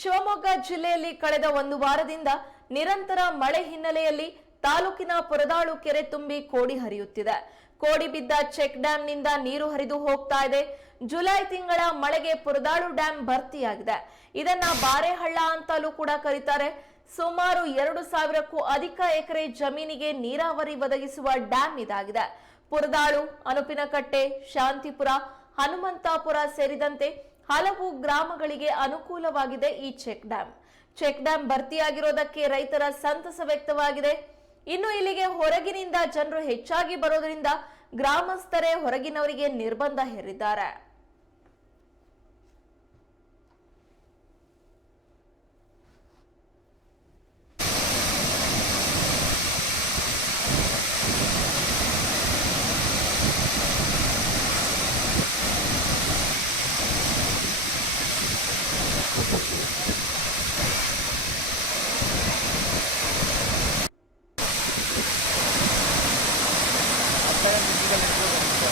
ಶಿವಮೊಗ್ಗ ಜಿಲ್ಲೆಯಲ್ಲಿ ಕಳೆದ ಒಂದು ವಾರದಿಂದ ನಿರಂತರ ಮಳೆ ಹಿನ್ನೆಲೆಯಲ್ಲಿ ತಾಲೂಕಿನ ಪುರದಾಳು ಕೆರೆ ತುಂಬಿ ಕೋಡಿ ಹರಿಯುತ್ತಿದೆ. ಕೋಡಿ ಬಿದ್ದ ಚೆಕ್ ಡ್ಯಾಂನಿಂದ ನೀರು ಹರಿದು ಹೋಗ್ತಾ ಇದೆ. ಜುಲೈ ತಿಂಗಳ ಮಳೆಗೆ ಪುರದಾಳು ಡ್ಯಾಂ ಭರ್ತಿಯಾಗಿದೆ. ಇದನ್ನ ಬಾರೆಹಳ್ಳ ಅಂತಲೂ ಕೂಡ ಕರೀತಾರೆ. ಸುಮಾರು ಎರಡು ಸಾವಿರಕ್ಕೂ ಅಧಿಕ ಎಕರೆ ಜಮೀನಿಗೆ ನೀರಾವರಿ ಒದಗಿಸುವ ಡ್ಯಾಂ ಇದಾಗಿದೆ. ಪುರದಾಳು, ಅನುಪಿನಕಟ್ಟೆ, ಶಾಂತಿಪುರ, ಹನುಮಂತಾಪುರ ಸೇರಿದಂತೆ ಹಲವು ಗ್ರಾಮಗಳಿಗೆ ಅನುಕೂಲವಾಗಿದೆ ಈ ಚೆಕ್ ಡ್ಯಾಂ. ಚೆಕ್ ಡ್ಯಾಂ ಭರ್ತಿಯಾಗಿರೋದಕ್ಕೆ ರೈತರ ಸಂತಸ ವ್ಯಕ್ತವಾಗಿದೆ. ಇನ್ನು ಇಲ್ಲಿಗೆ ಹೊರಗಿನಿಂದ ಜನರು ಹೆಚ್ಚಾಗಿ ಬರೋದರಿಂದ ಗ್ರಾಮಸ್ಥರೇ ಹೊರಗಿನವರಿಗೆ ನಿರ್ಬಂಧ ಹೇರಿದ್ದಾರೆ. ఫిజికల్ నెట్వర్క్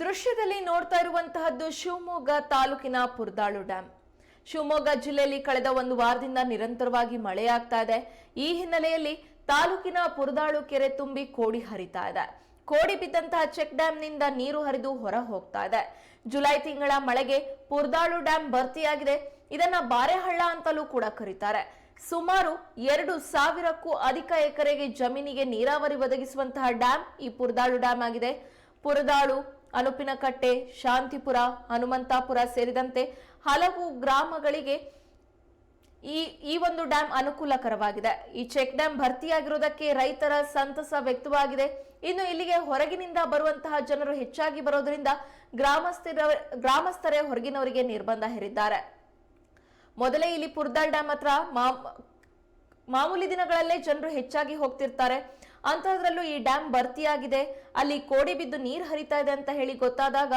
ದೃಶ್ಯದಲ್ಲಿ ನೋಡ್ತಾ ಇರುವಂತಹದ್ದು ಶಿವಮೊಗ್ಗ ತಾಲೂಕಿನ ಪುರ್ದಾಳು ಡ್ಯಾಮ್ ಶಿವಮೊಗ್ಗ ಜಿಲ್ಲೆಯಲ್ಲಿ ಕಳೆದ ಒಂದು ವಾರದಿಂದ ನಿರಂತರವಾಗಿ ಮಳೆಯಾಗ್ತಾ ಇದೆ. ಈ ಹಿನ್ನೆಲೆಯಲ್ಲಿ ತಾಲೂಕಿನ ಪುರದಾಳು ಕೆರೆ ತುಂಬಿ ಕೋಡಿ ಹರಿತಾ ಇದೆ. ಕೋಡಿ ಬಿದ್ದಂತಹ ಚೆಕ್ ಡ್ಯಾಂನಿಂದ ನೀರು ಹರಿದು ಹೊರ ಹೋಗ್ತಾ ಇದೆ. ಜುಲೈ ತಿಂಗಳ ಮಳೆಗೆ ಪುರ್ದಾಳು ಡ್ಯಾಂ ಭರ್ತಿಯಾಗಿದೆ. ಇದನ್ನ ಬಾರೆಹಳ್ಳ ಅಂತಲೂ ಕೂಡ ಕರೀತಾರೆ. ಸುಮಾರು ಎರಡು ಸಾವಿರಕ್ಕೂ ಅಧಿಕ ಎಕರೆಗೆ ಜಮೀನಿಗೆ ನೀರಾವರಿ ಒದಗಿಸುವಂತಹ ಡ್ಯಾಂ ಈ ಪುರ್ದಾಳು ಡ್ಯಾಂ ಆಗಿದೆ. ಪುರದಾಳು ಅನುಪಿನಕಟ್ಟೆ, ಶಾಂತಿಪುರ, ಹನುಮಂತಾಪುರ ಸೇರಿದಂತೆ ಹಲವು ಗ್ರಾಮಗಳಿಗೆ ಈ ಈ ಒಂದು ಡ್ಯಾಂ ಅನುಕೂಲಕರವಾಗಿದೆ. ಈ ಚೆಕ್ ಡ್ಯಾಂ ಭರ್ತಿಯಾಗಿರುವುದಕ್ಕೆ ರೈತರ ಸಂತಸ ವ್ಯಕ್ತವಾಗಿದೆ. ಇನ್ನು ಇಲ್ಲಿಗೆ ಹೊರಗಿನಿಂದ ಬರುವಂತಹ ಜನರು ಹೆಚ್ಚಾಗಿ ಬರೋದ್ರಿಂದ ಗ್ರಾಮಸ್ಥರ, ಗ್ರಾಮಸ್ಥರೇ ಹೊರಗಿನವರಿಗೆ ನಿರ್ಬಂಧ ಹೇರಿದ್ದಾರೆ. ಮೊದಲೇ ಇಲ್ಲಿ ಪುರ್ದಾಳ್ ಡ್ಯಾಮ್ ಹತ್ರ ಮಾಮೂಲಿ ದಿನಗಳಲ್ಲೇ ಜನರು ಹೆಚ್ಚಾಗಿ ಹೋಗ್ತಿರ್ತಾರೆ. ಅಂತಹದ್ರಲ್ಲೂ ಈ ಡ್ಯಾಮ್ ಭರ್ತಿಯಾಗಿದೆ. ಅಲ್ಲಿ ಕೋಡಿ ಬಿದ್ದು ನೀರು ಹರಿತಾ ಇದೆ ಅಂತ ಹೇಳಿ ಗೊತ್ತಾದಾಗ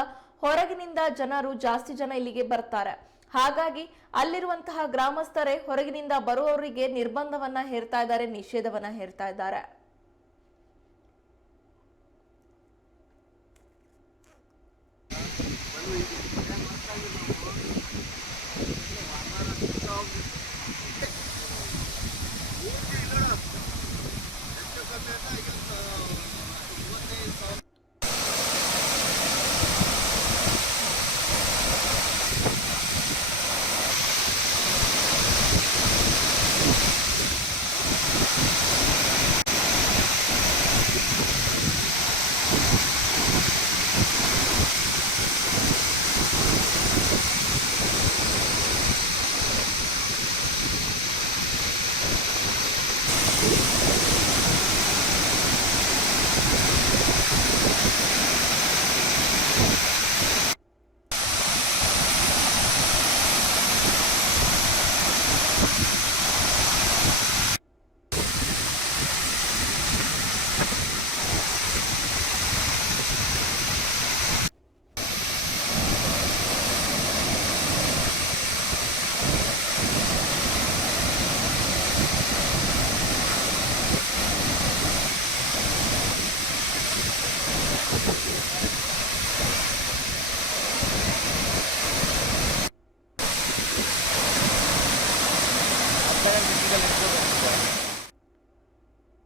ಹೊರಗಿನಿಂದ ಜನರು ಜಾಸ್ತಿ ಜನ ಇಲ್ಲಿಗೆ ಬರ್ತಾರೆ. ಹಾಗಾಗಿ ಅಲ್ಲಿರುವಂತಹ ಗ್ರಾಮಸ್ಥರೇ ಹೊರಗಿನಿಂದ ಬರುವವರಿಗೆ ನಿರ್ಬಂಧವನ್ನ ಹೇರ್ತಾ ಇದ್ದಾರೆ, ನಿಷೇಧವನ್ನ ಹೇರ್ತಾ ಇದ್ದಾರೆ.